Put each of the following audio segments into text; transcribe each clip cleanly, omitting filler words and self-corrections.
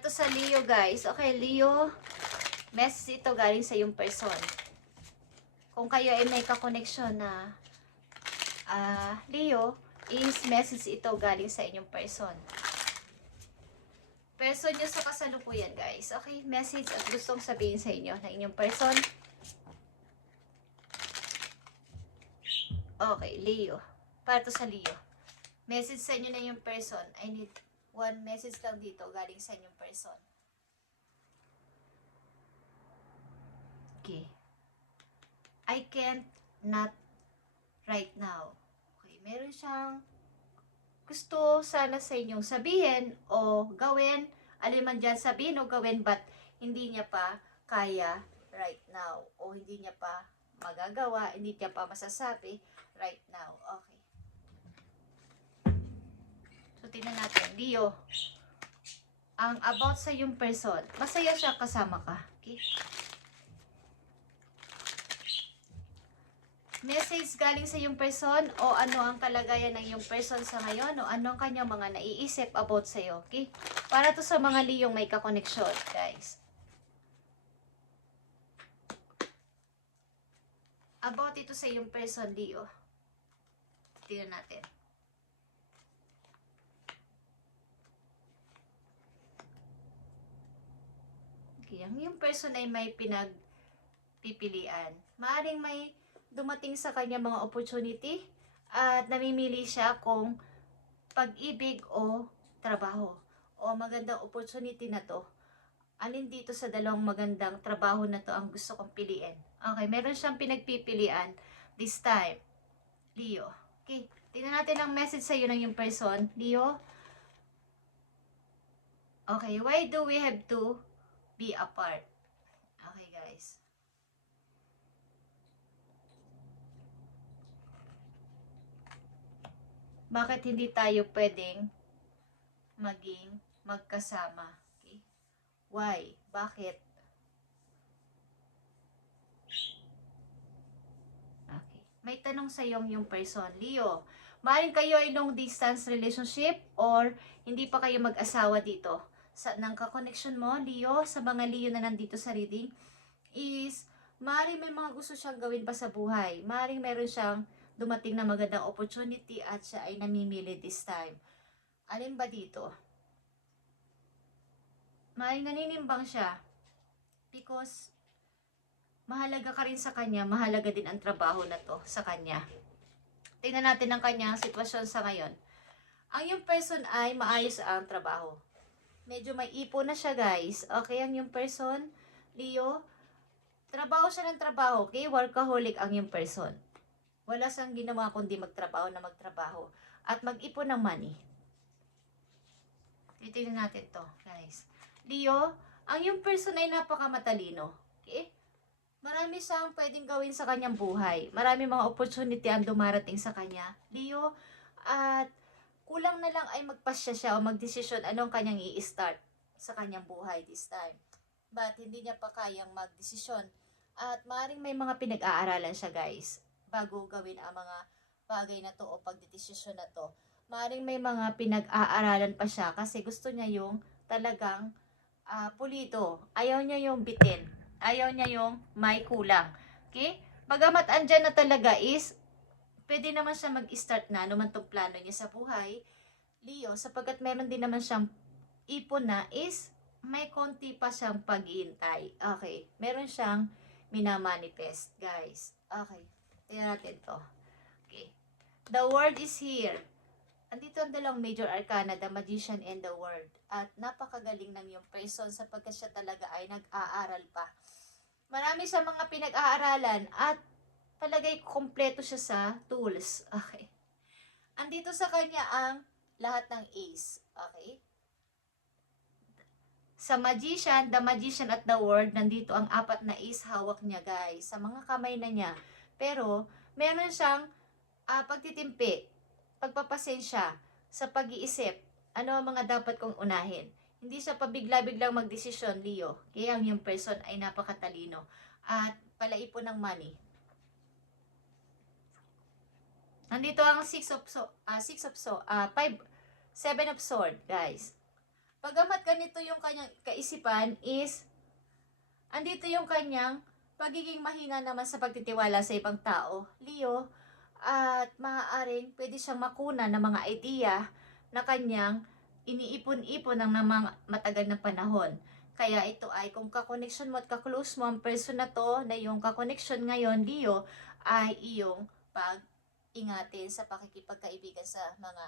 Para to sa Leo, guys. Okay, Leo, message ito galing sa yung person. Kung kayo ay may kakoneksyon na Leo, is message ito galing sa inyong person. Person nyo sa kasalukuyan, guys. Okay, message at gustong sabihin sa inyo na inyong person. Okay, Leo. Para to sa Leo. Message sa inyo na yung person. I need one message lang dito galing sa inyong person. Okay. I can't not right now. Okay, meron siyang gusto sana sa inyong sabihin o gawin, alin man dyan sabihin o gawin, but hindi niya pa kaya right now o hindi niya pa magagawa, hindi niya pa masasabi right now. Okay. So, tingnan natin. Leo, ang about sa yung person, masaya siya kasama ka. Okay? Message galing sa yung person o ano ang kalagayan ng yung person sa ngayon o ano ang kanyang mga naiisip about sa'yo. Okay? Para to sa mga Leong may kakoneksyon, guys. About ito sa yung person, Leo. Tingnan natin. Okay, ang yung person ay may pinagpipilian. Maaring may dumating sa kanya mga opportunity at namimili siya kung pag-ibig o trabaho o magandang opportunity na to. Alin dito sa dalawang magandang trabaho na to ang gusto kong piliin? Okay, meron siyang pinagpipilian this time, Leo. Okay, tingnan natin ang message sa iyo ng yung person, Leo. Okay, why do we have to be apart? Okay, guys. Bakit hindi tayo pwedeng maging magkasama? Okay? Why? Bakit? Okay. May tanong sa yung person, Leo. Maaaring kayo ay long distance relationship or hindi pa kayo mag-asawa dito. Sa nang ka-connection mo, Leo, sa mga Leo na nandito sa reading, is maaaring may mga gusto siyang gawin pa sa buhay. Maaaring meron siyang dumating na magandang opportunity at siya ay namimili this time. Alin ba dito? Maaaring naninimbang siya because mahalaga ka rin sa kanya, mahalaga din ang trabaho na to sa kanya. Tingnan natin ang kanyang sitwasyon sa ngayon. Ang yung person ay maayos ang trabaho. Medyo may ipon na siya, guys. Okay, ang yung person, Leo, trabaho siya ng trabaho. Okay, workaholic ang yung person. Wala siyang ginawa kundi magtrabaho na magtrabaho at mag-ipon ng money. Titingnan natin to, guys. Leo, ang yung person ay napakamatalino. Okay? Marami siyang pwedeng gawin sa kanyang buhay. Marami mga opportunity ang dumarating sa kanya. Leo, at kulang na lang ay magpasya siya o magdesisyon anong kanyang i-start sa kanyang buhay this time. But hindi niya pa kayang magdesisyon. At maaaring may mga pinag-aaralan siya, guys, bago gawin ang mga bagay na to o pagdedesisyon na to. Maaaring may mga pinag-aaralan pa siya kasi gusto niya yung talagang pulido. Ayaw niya yung bitin. Ayaw niya yung may kulang. Okay? Bagamat andyan na talaga is, pwede naman siya mag-start na ano man tong plano niya sa buhay, Leo, sapagkat meron din naman siyang ipon na is, may konti pa siyang pag-iintay. Okay. Meron siyang minamanifest, guys. Okay. Tingnan natin to. Okay. The world is here. Andito ang dalawang major arcana, the magician and the world. At napakagaling ng yung person sapagkat siya talaga ay nag-aaral pa. Marami sa mga pinag-aaralan at palagay kompleto siya sa tools. Okay. Andito sa kanya ang lahat ng ace. Okay. Sa magician, the magician at the world, nandito ang apat na ace hawak niya, guys. Sa mga kamay na niya. Pero, meron siyang pagtitimpi, pagpapasensya, sa pag-iisip. Ano ang mga dapat kong unahin? Hindi siya pabigla-biglang magdesisyon, Leo. Kaya ang yung person ay napakatalino. At palaipon ng money. Nandito ang 7 of sword, guys. Pagamat ganito yung kanyang kaisipan is, andito yung kanyang pagiging mahina naman sa pagtitiwala sa ibang tao, Leo, at maaaring pwede siyang makuna ng mga idea na kanyang iniipon-ipon ng mga matagal na panahon. Kaya ito ay kung kakoneksyon mo at kaklose mo ang person na to, na yung kakoneksyon ngayon, Leo, ay iyong pag-ingatin sa pakikipagkaibigan sa mga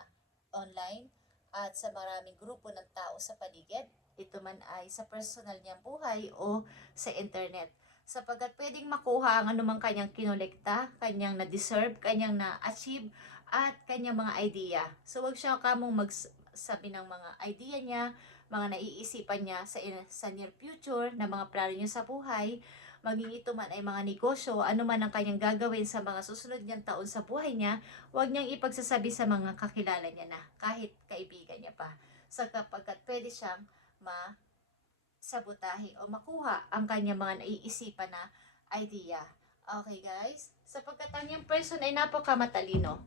online at sa maraming grupo ng tao sa paligid. Ito man ay sa personal niyang buhay o sa internet. Sapagkat pwedeng makuha ang anumang kanyang kinolekta, kanyang na-deserve, kanyang na-achieve, at kanyang mga idea. So, wag siya kamong magsabi ng mga idea niya, mga naiisipan niya sa near future, na mga plano niya sa buhay, maging ito man ay mga negosyo, ano man ang kanyang gagawin sa mga susunod niyang taon sa buhay niya, huwag niyang ipagsasabi sa mga kakilala niya na, kahit kaibigan niya pa. Sapagkat pwede siyang sabotahe o makuha ang kanyang mga naiisipan na idea. Okay guys? Sapagkat ang yung person ay napakamatalino.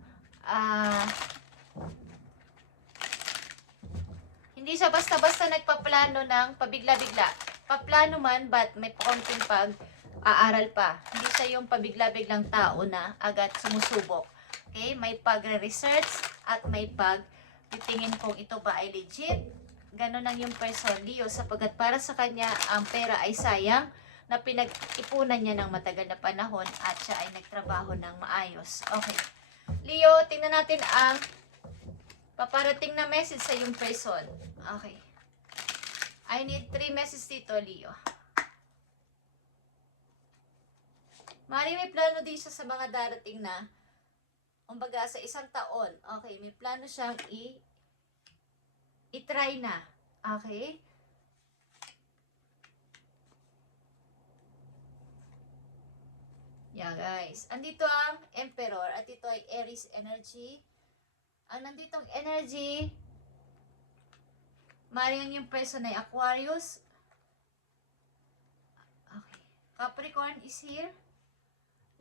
Hindi siya basta-basta nagpaplano ng pabigla-bigla. Paplano man, but may konting pag-aaral pa. Hindi siya yung pabigla-biglang tao na agad sumusubok. Okay? May pagre-research at may pag-titingin kung ito ba ay legit. Ganon lang yung person, Leo, sapagkat para sa kanya ang pera ay sayang na pinag-ipunan niya ng matagal na panahon at siya ay nagtrabaho ng maayos. Okay. Leo, tingnan natin ang paparating na message sa yung person. Okay. I need 3 messages dito, Leo. Mari may plano din siya sa mga darating na, kumbaga sa isang taon. Okay, may plano siyang i-try na. Okay? Yeah, guys. Andito ang Emperor at ito ay Aries energy. Ang nanditong energy, maring yung person ay Aquarius. Okay. Capricorn is here.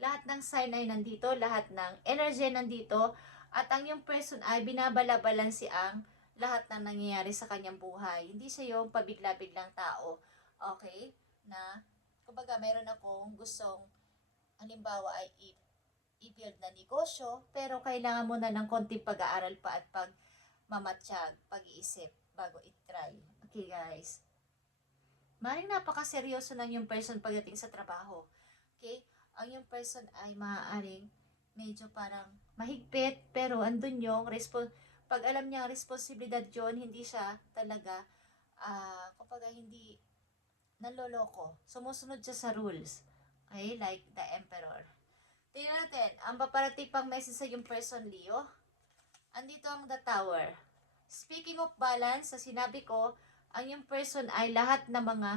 Lahat ng sign ay nandito, lahat ng energy nandito, at ang yung person ay binabalabalansi ang lahat ng nangyayari sa kanyang buhay. Hindi siya yung pabigla-biglang tao. Okay? Na, kumbaga, meron akong gustong, halimbawa ay i-build na negosyo, pero kailangan mo na ng konting pag-aaral pa at pag-mamatsyag, pag-iisip, bago i-try. Okay, guys? Maring napakaseryoso na yung person pagdating sa trabaho. Okay? Ang yung person ay maaaring medyo parang mahigpit, pero andun yung pag alam niya ang responsibilidad yun, hindi siya talaga, kapag hindi naloloko, sumusunod siya sa rules. Okay? Like the Emperor. Tingnan natin, ang paparating pang message sa yung person, Leo. Andito ang the Tower. Speaking of balance, sa sinabi ko, ang yung person ay lahat ng mga,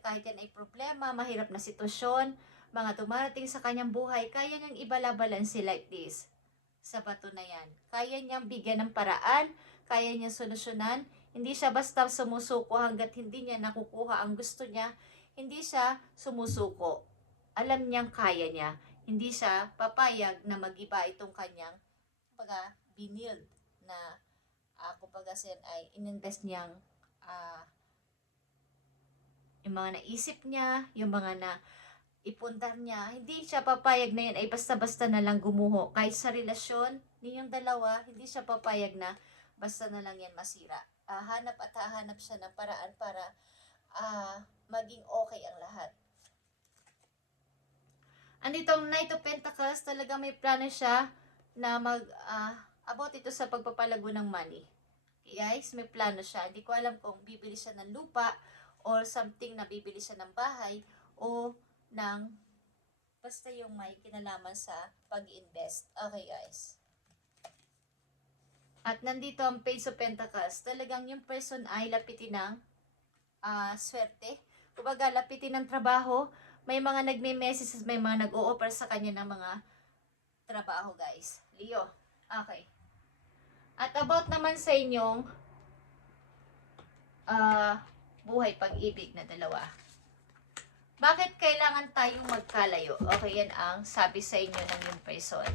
kahit yan ay problema, mahirap na sitwasyon, mga dumarating sa kanyang buhay, kaya niyang ibalabalansi like this. Sa bato na yan. Kaya niyang bigyan ng paraan, kaya niyang solusyonan. Hindi siya basta sumusuko hanggat hindi niya nakukuha ang gusto niya. Hindi siya sumusuko. Alam niyang kaya niya. Hindi siya papayag na mag-iba itong kanyang binild na kumbaga ay ininvest niyang yung mga naisip niya, yung mga na ipundar niya, hindi siya papayag na yan ay basta-basta na lang gumuho. Kahit sa relasyon ninyong dalawa, hindi siya papayag na basta na lang yan masira. Hanap at hahanap siya ng paraan para maging okay ang lahat. Anditong Knight of Pentacles, talaga may plano siya na about ito sa pagpapalago ng money. Okay, guys, may plano siya. Hindi ko alam kung bibili siya ng lupa or something na bibili siya ng bahay o ng basta yung may kinalaman sa pag-invest. Okay, guys. At nandito ang Page of Pentacles. Talagang yung person ay lapitin ng swerte. Kumbaga, lapitin ng trabaho. May mga nagme-messages, may mga nag-o-offer sa kanya ng mga trabaho, guys. Leo. Okay. At about naman sa inyong buhay pag-ibig na dalawa. Bakit kailangan tayong magkalayo? Okay, yan ang sabi sa inyo ng yung person.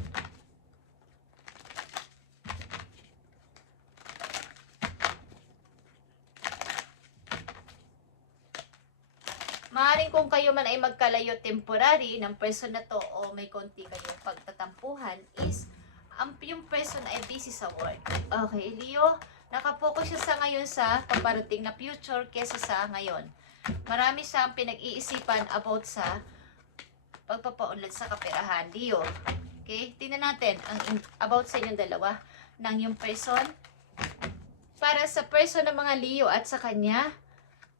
kung kayo man ay magkalayo temporary ng person na to o may konti kayong pagtatampuhan is yung person ay busy sa work. Okay, Leo, nakapokus siya sa ngayon sa paparating na future kesa sa ngayon. Marami siyang pinag-iisipan about sa pagpapaunlad sa kaperahan, Leo. Okay, tingnan natin ang about sa inyong dalawa ng yung person. Para sa person ng mga Leo at sa kanya,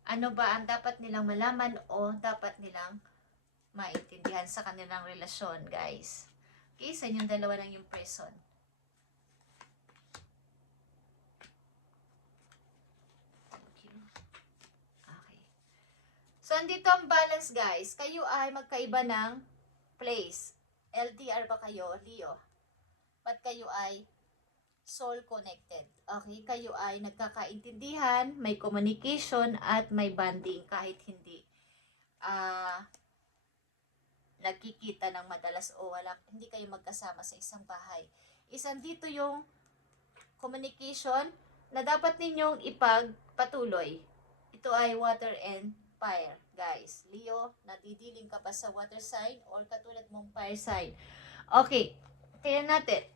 ano ba ang dapat nilang malaman o dapat nilang maintindihan sa kanilang relasyon, guys. Okay, sa inyong dalawa ng yung person. Okay. So, andito ang balance, guys. Kayo ay magkaiba ng place. LDR ba kayo, Leo? But kayo ay soul connected. Okay? Kayo ay nagkakaintindihan, may communication, at may bonding kahit hindi nagkikita ng madalas o hindi kayo magkasama sa isang bahay. Isang dito yung communication na dapat ninyong ipagpatuloy. Ito ay water and fire, guys. Leo, nadidiling ka ba sa water sign or katulad mong fire sign? Okay, tingnan natin.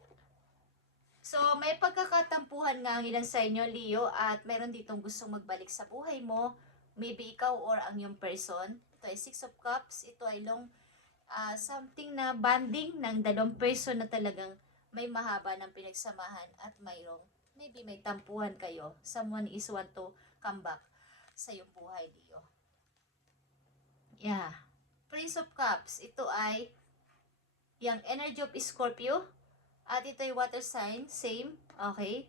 So, may pagkakatampuhan nga ang ilan sa inyo, Leo, at meron ditong gustong magbalik sa buhay mo. Maybe ikaw or ang yung person. Ito ay Six of Cups. Ito ay something na bonding ng dalawang person na talagang may mahaba ng pinagsamahan at maybe may tampuhan kayo. Someone is want to come back sa iyong buhay, Leo. Yeah. Prince of Cups. Ito ay yung energy of Scorpio. At ito ay water sign, same, okay?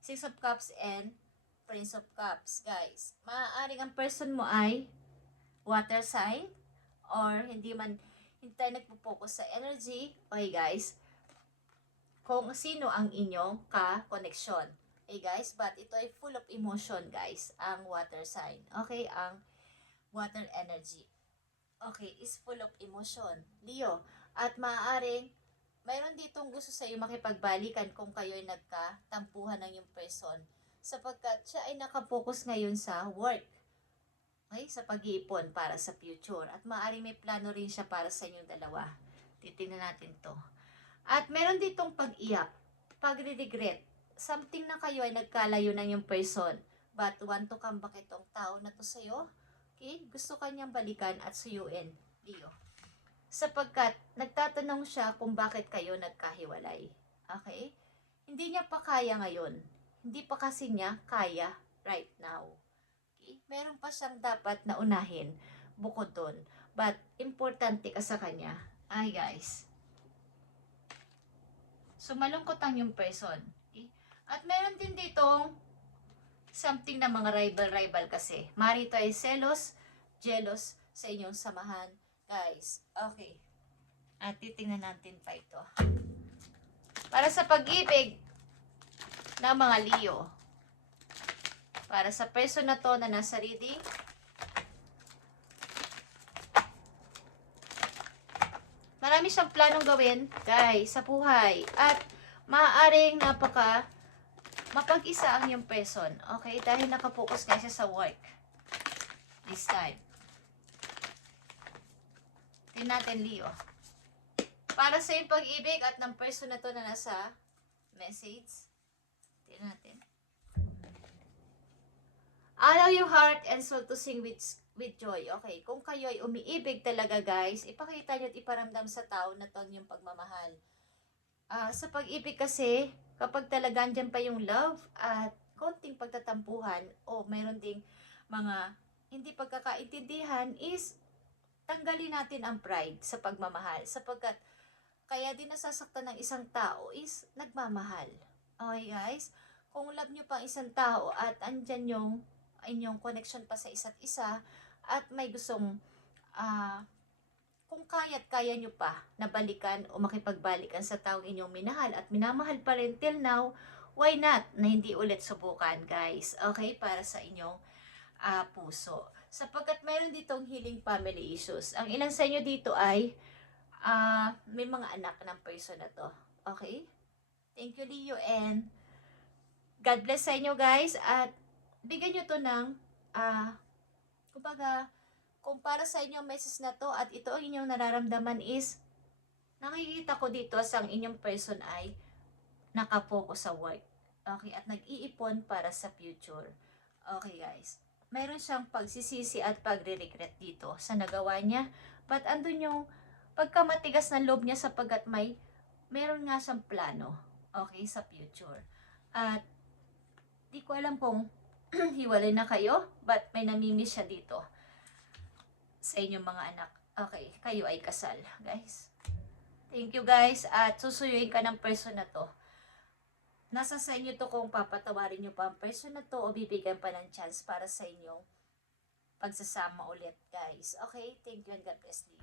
Six of Cups and Prince of Cups, guys. Maaaring ang person mo ay water sign or hindi tayo nagpo-focus sa energy. Okay, guys? Kung sino ang inyong ka-connection. Okay, guys? But ito ay full of emotion, guys. Ang water sign. Okay? Ang water energy. Okay, is full of emotion. Leo, at maaaring mayroon ditong gusto sa iyo makipagbalikan kung kayo ay nagkatampuhan ng yung person sapagkat siya ay nakapokus ngayon sa work. Okay? Sa pag-iipon para sa future. At maaaring may plano rin siya para sa inyong dalawa. Titingnan natin to. At meron ditong pag-iyak, pag-regret. Something na kayo ay nagkalayo ng yung person but want to come back itong tao na to sa iyo. Okay? Gusto kanyang balikan at suyuin. Leo. Sapagkat nagtatanong siya kung bakit kayo nagkahiwalay. Okay? Hindi niya pa kaya ngayon. Hindi pa kasi niya kaya right now. Okay? Meron pa siyang dapat na unahin bukod doon. But, importante ka sa kanya. Ay, guys. So, malungkot ang yung person. Okay? At meron din ditong something na mga rival kasi. Marito ay jealous sa inyong samahan. Guys, okay. At titingnan natin pa ito. Para sa pag-ibig ng mga Leo. Para sa person na to na nasa reading. Marami siyang planong gawin, guys, sa buhay. At maaaring mapag-isa ang yung person. Okay? Dahil nakapokus nga siya sa work. This time. Tingnan natin, Leo. Para sa yung pag-ibig at ng person na to na nasa message. Tingnan natin. Allow your heart and soul to sing with joy. Okay, kung kayo ay umiibig talaga, guys, ipakita nyo at iparamdam sa tao na to yung pagmamahal. Sa pag-ibig kasi, kapag talaga andyan pa yung love at konting pagtatampuhan o mayroon ding mga hindi pagkakaintindihan is tanggalin natin ang pride sa pagmamahal sapagkat kaya din nasasaktan ng isang tao is nagmamahal. Okay, guys? Kung love nyo pa ang isang tao at andyan yung inyong connection pa sa isa't isa at may gustong kung kaya nyo pa na balikan o makipagbalikan sa taong inyong minahal at minamahal pa rin till now, why not na hindi ulit subukan, guys? Okay? Para sa inyong puso. Sapagkat mayroon ditong healing family issues. Ang ilan sa inyo dito ay may mga anak ng person na to. Okay? Thank you, Leo, and God bless sa inyo, guys. At bigyan nyo to ng kumbaga, kung para sa inyo ang message na to at ito ang inyong nararamdaman is, nakikita ko dito sa ang inyong person ay nakapokus sa work. Okay, at nag-iipon para sa future. Okay guys, meron siyang pagsisisi at pagre-regret dito sa nagawa niya. But andun yung pagkamatigas ng loob niya sapagkat meron nga siyang plano, okay, sa future. At di ko alam kung hiwalay na kayo, but may namimiss siya dito sa inyong mga anak. Okay, kayo ay kasal, guys. Thank you guys, at susuyuin ka ng person na to. Nasa sa inyo to kung papatawarin nyo pa ang person na to o bibigyan pa ng chance para sa inyong pagsasama ulit, guys. Okay, thank you and God bless you.